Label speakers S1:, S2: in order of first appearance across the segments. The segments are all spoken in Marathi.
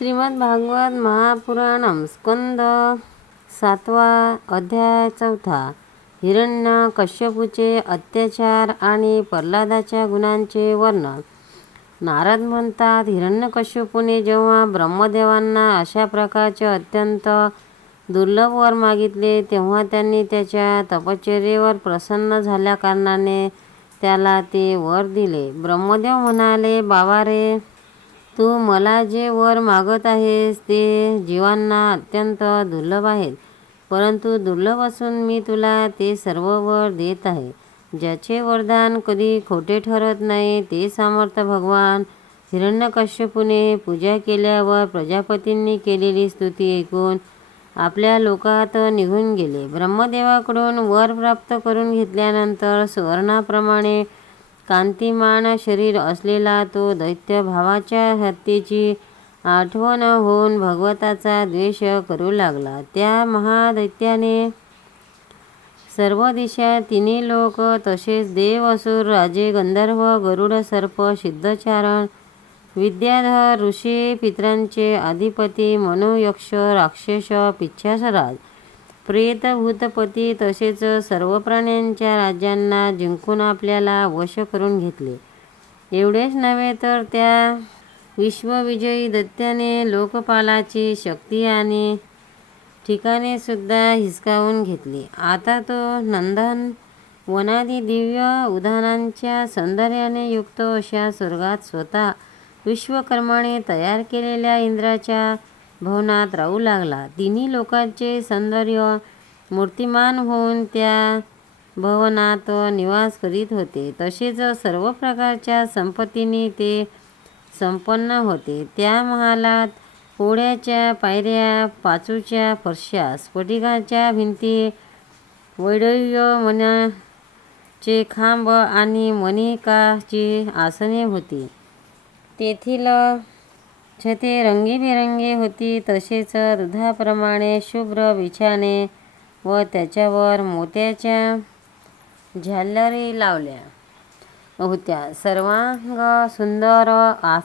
S1: श्रीमद भागवत महापुराणम स्कंद सातवा अध्याय चौथा. हिरण्य कश्यपूचे अत्याचार आणि प्रल्हादाच्या गुणांचे वर्णन. नारद म्हणतात हिरण्यकश्यपूने जेव्हा ब्रह्मदेवांना अशा प्रकारचे अत्यंत दुर्लभ वर मागितले तेव्हा त्यांनी त्याच्या तपश्चर्येवर प्रसन्न झाल्याकारणाने त्याला ते वर दिले. ब्रह्मदेव म्हणाले बाबा रे तू मला जे वर मागत आहेस ते जीवांना अत्यंत दुर्लभ आहेत. परंतु दुर्लभ असून मी तुला ते सर्व वर देत आहे. ज्याचे वरदान कधी खोटे ठरत नाही ते सामर्थ्य भगवान हिरण्यकश्यपूने पूजा केल्यावर प्रजापतींनी केलेली स्तुती ऐकून आपल्या लोकात निघून गेले. ब्रह्मदेवाकडून वर प्राप्त करून घेतल्यानंतर सुवर्णाप्रमाणे कांतिमान शरीर असलेला तो दैत्य भावाच्या हत्येची आठवण होऊन भगवताचा द्वेष करू लागला. त्या महादैत्याने सर्व दिशा तिन्ही लोक तसेच देव असुर राजे गंधर्व गरुड सर्प सिद्धचारण विद्याधर ऋषी पित्रांचे अधिपती मनोयक्ष राक्षस पिच्छासराज प्रेतभूतपती तसेच सर्व प्राण्यांच्या राज्यांना जिंकून आपल्याला वश करून घेतले. एवढेच नव्हे तर त्या विश्वविजयी दत्त्याने लोकपालाची शक्ती आणि ठिकाणेसुद्धा हिसकावून घेतली. आता तो नंदन वनादी दिव्य उदाहरणांच्या सौंदर्याने युक्त अशा स्वर्गात स्वतः विश्वकर्माने तयार केलेल्या इंद्राच्या भवनात राहू लागला. तिन्ही लोकांचे सौंदर्य मूर्तिमान होऊन त्या भवनात निवास करीत होते. तसेच सर्व प्रकारच्या संपत्तीने ते संपन्न होते. त्या महालात पोळ्याच्या पायऱ्या पाचूच्या फरशा स्फटिकाच्या भिंती वैडव्य मनाचे खांब आणि मणिकाची आसने होती. तेथील छते रंगीबेरंगी होती. तसेच दुधाप्रमाणे शुभ्र बिछाने व त्याच्यावर मोत्याच्या झालरी लावल्या होत्या. सर्वांग सुंदर आप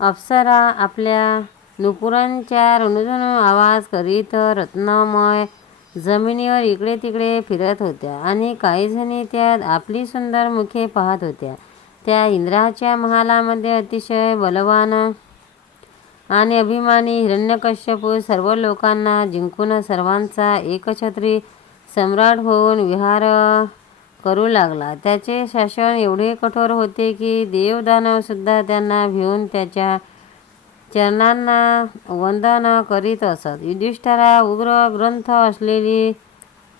S1: अप्सरा आपल्या नुपुरांच्या रुणझुणू आवाज करीत रत्नमय जमिनीवर इकडे तिकडे फिरत होत्या आणि काही जणी त्यात आपली सुंदर मुखे पाहत होत्या. त्या इंद्राच्या महालामध्ये अतिशय बलवान आणि अभिमानी हिरण्यकश्यपू सर्व लोकांना जिंकून सर्वांचा एकछत्री सम्राट होऊन विहार करू लागला. त्याचे शासन एवढे कठोर होते की देवदानवसुद्धा त्यांना भिवून त्याच्या चरणांना वंदन करीत असत. युधिष्ठरा उग्र ग्रंथ असलेली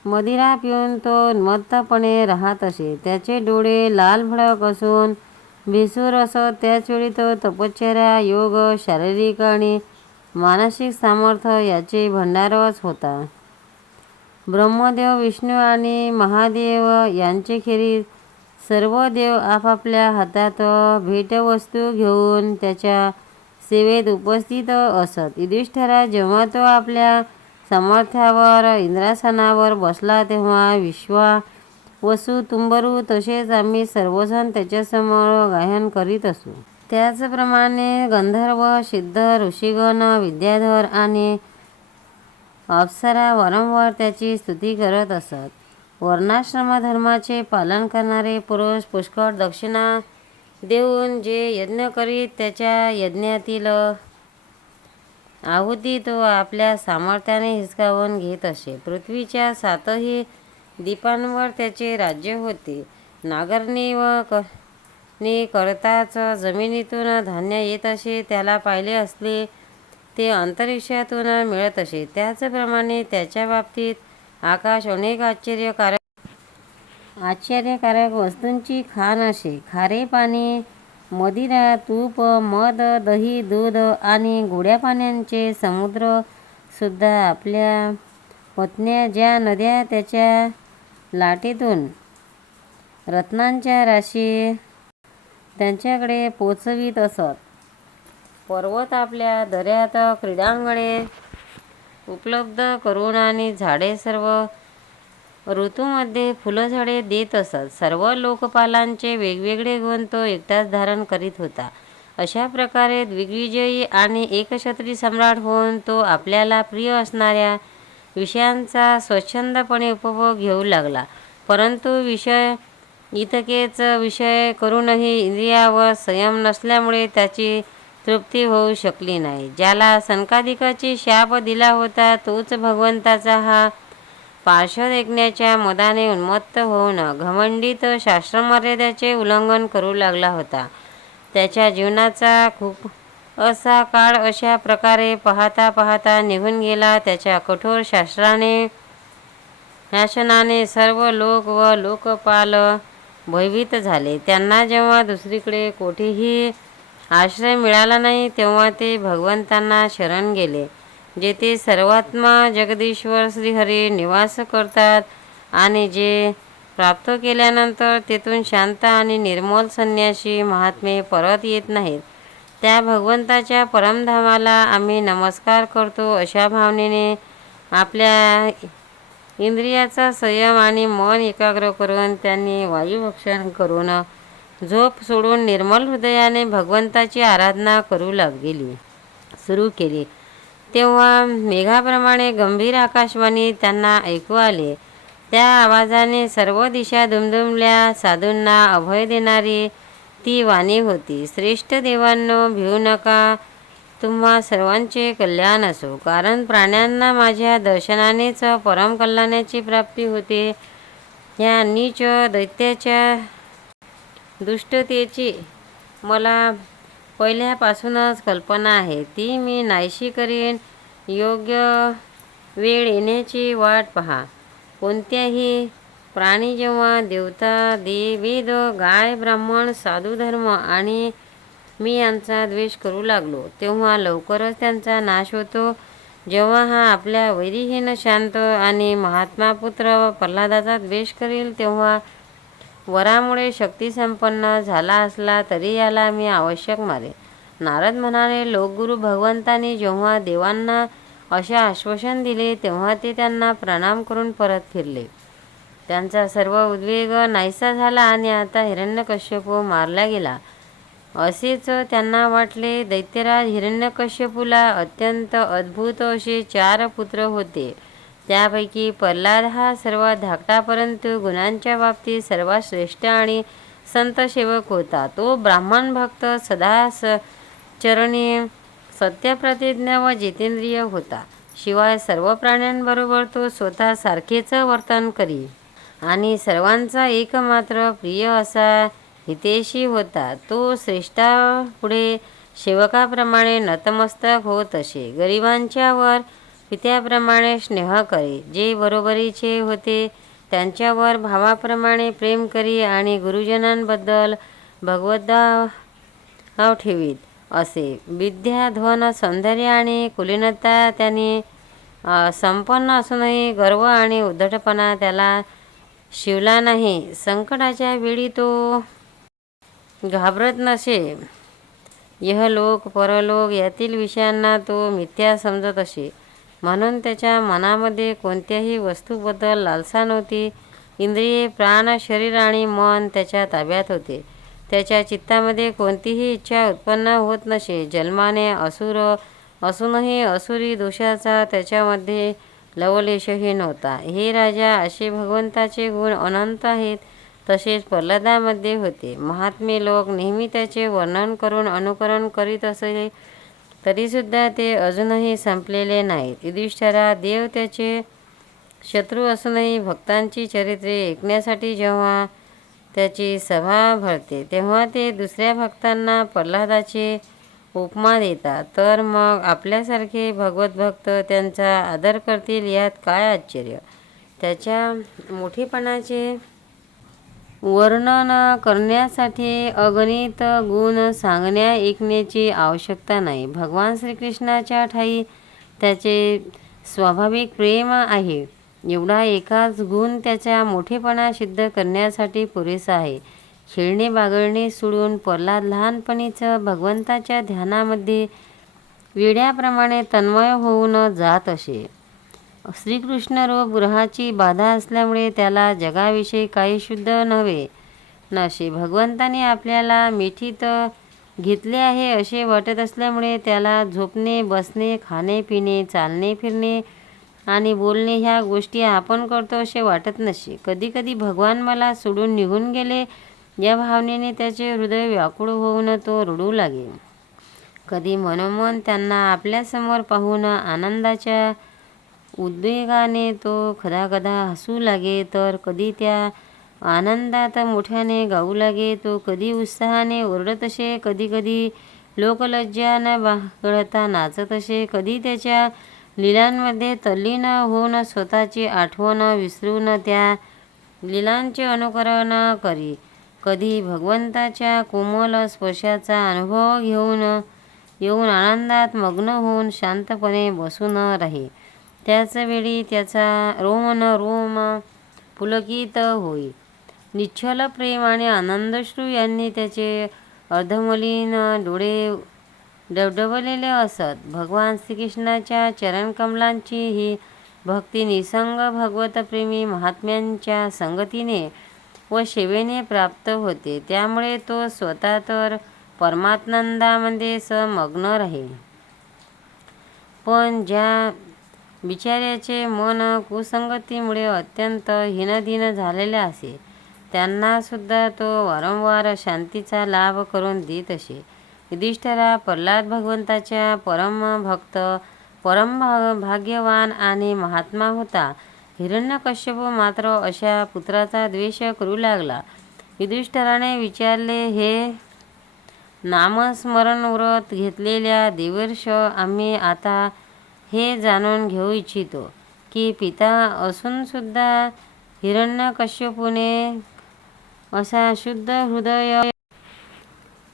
S1: मदिरा पिऊन तो उन्मत्तपणे राहत असे. त्याचे डोळे लाल भडक असून भेसूर असत त्याचवेळी तो तपश्चर्या योग शारीरिक आणि मानसिक सामर्थ्य याचे भंडारच होता. ब्रह्मदेव विष्णू आणि महादेव यांचेखेरीज सर्व देव आपापल्या हातात भेटवस्तू घेऊन त्याच्या सेवेत उपस्थित असत. युधिष्ठरा जेव्हा तो आपल्या सामर्थ्यावर इंद्रासनावर बसला तेव्हा विश्वा वसू तुंबरू तसेच आम्ही सर्वजण त्याच्यासमोर गायन करीत असू. त्याचप्रमाणे गंधर्व सिद्ध ऋषीगण विद्याधर आणि अप्सरा वारंवार त्याची स्तुती करत असत. वर्णाश्रम धर्माचे पालन करणारे पुरुष पुष्कळ दक्षिणा देऊन जे यज्ञ करीत त्याच्या यज्ञातील आहुती तो आपल्या सामर्थ्याने हिसकावून घेत असे. पृथ्वीच्या सातही दीपांवर त्याचे राज्य होते. नागरणी व क नी करताच जमिनीतून धान्य येत असे त्याला पाहिले असले ते अंतरिक्षातून मिळत असे. त्याचप्रमाणे त्याच्या बाबतीत आकाश अनेक आश्चर्यकारक आश्चर्यकारक वस्तूंची खाण असे. खारे पाणी मदिरा तूप मध दही दूध आणि गोड्या पाण्यांचे समुद्रसुद्धा आपल्या पत्न्या ज्या नद्या त्याच्या लाटेतून. रत्नांच्या राशी त्यांच्याकडे पोचवीत असत. पर्वत आपल्या दर्यात क्रीडांगणे उपलब्ध करून आणि झाडे सर्व ऋतूमध्ये फुलझाडे देत असत. सर्व लोकपालांचे वेगवेगळे गुण तो एकटाच धारण करीत होता. अशा प्रकारे दिग्विजयी आणि एकछत्री सम्राट होऊन तो आपल्याला प्रिय असणाऱ्या विषयांचा स्वच्छंदपणे उपभोग घेऊ लागला. परंतु विषय इतकेच विषय करूनही इंद्रियावर संयम नसल्यामुळे त्याची तृप्ती होऊ शकली नाही. ज्याला संकाधिकाची शाप दिला होता तोच भगवंताचा हा पार्श्वद ऐकण्याच्या मदाने उन्मत्त होऊन घमंडित शास्त्रमर्यादेचे उल्लंघन करू लागला होता. त्याच्या जीवनाचा खूप असा काळ अशा प्रकारे पाहता पाहता निघून गेला त्याच्या कठोर शास्त्राने. शासनाने सर्व लोक व लोकपाल भयभीत झाले. त्यांना जेव्हा दुसरीकडे कोठेही आश्रय मिळाला नाही तेव्हा ते भगवंतांना शरण गेले जेथे सर्वात्मा जगदीश्वर श्रीहरी निवास करतात आणि जे प्राप्त केल्यानंतर तेथून शांत आणि निर्मल संन्यासी महात्मे परत येत नाहीत. त्या भगवंताच्या परमधामाला आम्ही नमस्कार करतो अशा भावनेने आपल्या इंद्रियाचा संयम आणि मन एकाग्र करून त्यांनी वायुभक्षण करून झोप सोडून निर्मल हृदयाने भगवंताची आराधना करू लागली सुरू केली. तेव्हा मेघाप्रमाणे गंभीर आकाशवाणी त्यांना ऐकू आले. त्या आवाजाने सर्व दिशा दुमदुमल्या साधूंना अभय देणारी ती वाणी होती. श्रेष्ठ देवांनो भिवू नका. तुम्हा सर्वांचे कल्याण असो. कारण प्राण्यांना माझ्या दर्शनानेच परम कल्याणाची प्राप्ती होते. या नीच दैत्याच्या दुष्टतेची मला पहिल्यापासूनच कल्पना आहे. ती मी नाहीशी करीन. योग्य वेळ येण्याची वाट पहा. कोणत्याही प्राणी जेव्हा देवता दे वेद गाय ब्राह्मण साधू धर्म आणि मी यांचा द्वेष करू लागलो तेव्हा लवकरच त्यांचा नाश होतो. जेव्हा हा आपल्या वैरीहीन शांत आणि महात्मा पुत्र प्रल्हादाचा द्वेष करील तेव्हा वरामुळे शक्तिसंपन्न झाला असला तरी याला मी आवश्यक मारे नारद म्हणाले लोकगुरु भगवंतांनी जेव्हा देवांना असे आश्वासन दिले तेव्हा ते त्यांना प्रणाम करून परत फिरले. त्यांचा सर्व उद्वेग नाहीसा झाला आणि आता हिरण्यकश्यपू मारला गेला. असेच त्यांना वाटले दैत्यराज हिरण्यकश्यपूला अत्यंत अद्भुत असे चार पुत्र होते. त्यापैकी प्रल्हाद हा सर्वात धाकटा परंतु गुणांच्या बाबतीत सर्वात श्रेष्ठ आणि संत सेवक होता. तो ब्राह्मण भक्त सदा स चरणी सत्यप्रतिज्ञ व जितेंद्रिय होता. शिवाय सर्व प्राण्यांबरोबर तो स्वतः सारखेच वर्तन करी. आणि सर्वांचा एकमात्र प्रिय असा हितेशी होता. तो श्रेष्ठापुढे सेवकाप्रमाणे नतमस्तक होत असे. गरिबांच्यावर पित्याप्रमाणे स्नेह करे. जे बरोबरीचे होते त्यांच्यावर भावाप्रमाणे प्रेम करी आणि गुरुजनांबद्दल भगवद्भाव ठेवीत असे. विद्या धन सौंदर्य आणि कुलीनता त्याने संपन्न असूनही गर्व आणि उद्धटपणा त्याला शिवला नाही. संकटाच्या वेळी तो घाबरत नसे. यहलोक परलोक यातील विषयांना तो मिथ्या समजत असे. म्हणून त्याच्या मनामध्ये कोणत्याही वस्तूबद्दल लालसा नव्हती. इंद्रिये प्राण शरीर आणि मन त्याच्या ताब्यात होते. त्याच्या चित्तामध्ये कोणतीही इच्छा उत्पन्न होत नसे. जन्माने असुर असूनही असुरी दोषाचा त्याच्यामध्ये लवलेशही नव्हता हे राजा असे भगवंताचे गुण अनंत आहेत तसेच प्रल्हादामध्ये होते. महात्मे लोक नेहमी त्याचे वर्णन करून अनुकरण करीत असले तरीसुद्धा ते अजूनही संपलेले नाहीत. युधिष्ठरा देव त्याचे शत्रू असूनही भक्तांची चरित्रे ऐकण्यासाठी जेव्हा त्याची सभा भरते तेव्हा ते दुसऱ्या भक्तांना प्रल्हादाचे उपमा देतात. तर मग आपल्यासारखे भगवतभक्त त्यांचा आदर करतील यात काय आश्चर्य? त्याच्या मोठेपणाचे वर्णन करण्यासाठी अगणित गुण सांगण्या ऐकण्याची आवश्यकता नाही. भगवान श्रीकृष्णाच्या ठाई त्याचे स्वाभाविक प्रेम आहे. एवढा एकाच गुण त्याच्या मोठेपणा सिद्ध करण्यासाठी पुरेसा आहे. खेळणे बागळणे सोडून प्रल्हाद लहानपणीच भगवंताच्या ध्यानामध्ये वेड्याप्रमाणे तन्मय होऊन जात असे. श्रीकृष्ण रूप ग्रहाची बाधा असल्यामुळे त्याला जगाविषयी काही शुद्ध नव्हे. नसे भगवंताने आपल्याला मिठीत घेतले आहे असे वाटत असल्यामुळे त्याला झोपणे बसणे खाणे पिणे चालणे फिरणे आणि बोलणे ह्या गोष्टी आपण करतो असे वाटत नसे. कधीकधी भगवान मला सोडून निघून गेले या भावनेने त्याचे हृदय व्याकुळ होऊन तो रडू लागे कधी मनोमन त्यांना आपल्यासमोर पाहून आनंदाच्या उद्वेगाने तो खदाखदा हसू लागे तर कधी त्या आनंदात मोठ्याने गाऊ लागे तो कधी उत्साहाने ओरडत असे कधी कधी लोकलज्जा न नाचत असे कधी त्याच्या लीलांमध्ये तल्लीन होऊन स्वतःची आठवण विसरून त्या लीलांचे अनुकरण करी. कधी भगवंताच्या कोमल स्पर्शाचा अनुभव घेऊन येऊन आनंदात मग्न होऊन शांतपणे बसून राही. त्याच वेळी त्याचा रोम न रोम पुलकित होई. निश्चल प्रेम आणि आनंदश्रू यांनी त्याचे अर्धमलिन डोळे डबडबलेले असत. भगवान श्रीकृष्णाच्या चरणकमलांची ही भक्ती निसंग भगवतप्रेमी महात्म्यांच्या संगतीने व सेवेने प्राप्त होते. त्यामुळे तो स्वतः तर परमात्मानंदामध्ये समग्न राहील पण ज्या बिचाऱ्याचे मन कुसंगतीमुळे अत्यंत हीनदीन झालेले असे त्यांना सुद्धा तो वारंवार शांतीचा लाभ करून देत असे. युधिष्ठरा प्रल्हाद भगवंताच्या परम भक्त परम भाग्यवान आणि महात्मा होता. हिरण्यकश्यप मात्र अशा पुत्राचा द्वेष करू लागला. युधिष्ठराने विचारले हे नामस्मरण व्रत घेतलेल्या देवर्ष आम्ही आता हे जाणून घेऊ इच्छितो की पिता असूनसुद्धा हिरण्यकश्यपूने असा शुद्ध हृदय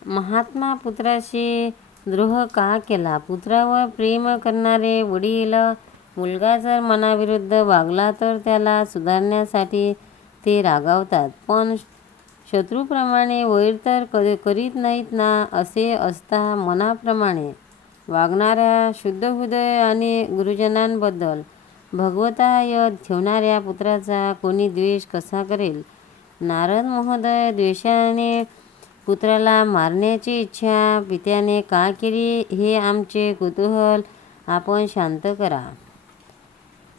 S1: महात्मा पुत्राशी द्रोह का केला? पुत्रावर प्रेम करणारे वडील मुलगा जर मनाविरुद्ध वागला तर त्याला सुधारण्यासाठी ते रागावतात. पण शत्रूप्रमाणे वैर तर कधी करीत नाहीत ना असे असता मनाप्रमाणे. वागणाऱ्या शुद्ध हृदय आणि गुरुजनांबद्दल भगवताय ठेवणाऱ्या पुत्राचा कोणी द्वेष कसा करेल? नारद महोदय द्वेषाने पुत्राला मारण्याची इच्छा पित्याने का केली? हे आमचे कुतूहल. आपण शांत करा.